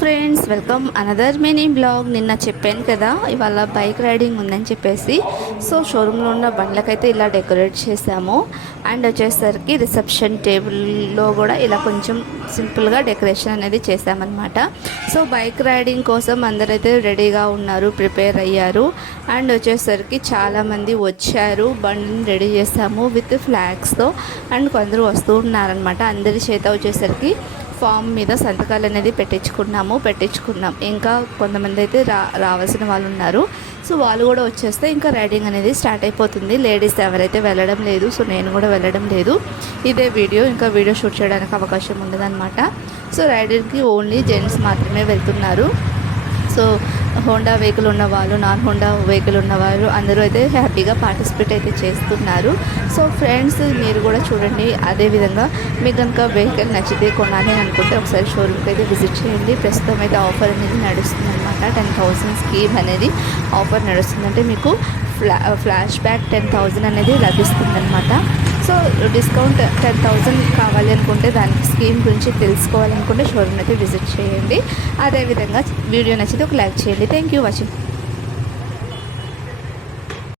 Friends, welcome another mini blog. నిన్న చెప్పాను కదా ఇవాళ బైక్ రైడింగ్ ఉందని చెప్పేసి. సో షోరూంలో ఉన్న బండ్లకైతే ఇలా డెకరేట్ చేసాము. అండ్ వచ్చేసరికి రిసెప్షన్ టేబుల్లో కూడా ఇలా కొంచెం సింపుల్గా డెకరేషన్ అనేది చేసామన్నమాట. సో బైక్ రైడింగ్ కోసం అందరైతే రెడీగా ఉన్నారు, ప్రిపేర్ అయ్యారు. అండ్ వచ్చేసరికి చాలామంది వచ్చారు. బండిని రెడీ చేసాము విత్ ఫ్లాగ్స్తో. అండ్ కొందరు వస్తూ ఉన్నారనమాట. అందరి చేత వచ్చేసరికి ఫామ్ మీద సంతకాలు అనేది పెట్టించుకున్నాం. ఇంకా కొంతమంది అయితే రావాల్సిన వాళ్ళు ఉన్నారు. సో వాళ్ళు కూడా వచ్చేస్తే ఇంకా రైడింగ్ అనేది స్టార్ట్ అయిపోతుంది. లేడీస్ ఎవరైతే వెళ్ళడం లేదు, సో నేను కూడా వెళ్ళడం లేదు. ఇదే వీడియో, ఇంకా వీడియో షూట్ చేయడానికి అవకాశం ఉండదన్నమాట. సో రైడింగ్కి ఓన్లీ జెంట్స్ మాత్రమే వెళ్తున్నారు. సో హోండా వెహికల్ ఉన్నవాళ్ళు, నాన్ హోండా వెహికల్ ఉన్నవాళ్ళు అందరూ అయితే హ్యాపీగా పార్టిసిపేట్ అయితే చేస్తున్నారు. సో ఫ్రెండ్స్, మీరు కూడా చూడండి. అదేవిధంగా మీకు కనుక వెహికల్ నచ్చితే కొనాలి అనుకుంటే ఒకసారి షోరూమ్కి అయితే విజిట్ చేయండి. ప్రస్తుతం అయితే ఆఫర్ అనేది నడుస్తుంది అనమాట. 10,000 స్కీమ్ అనేది ఆఫర్ నడుస్తుందంటే మీకు ఫ్లాష్ బ్యాక్ 10,000 అనేది లభిస్తుందన్నమాట. సో డిస్కౌంట్ 10,000 కావాలి అనుకుంటే, దానికి స్కీమ్ గురించి తెలుసుకోవాలనుకుంటే షోరూమ్ అయితే విజిట్ చేయండి. అదేవిధంగా వీడియో నచ్చితే ఒక లైక్ చేయండి. Thank you watching.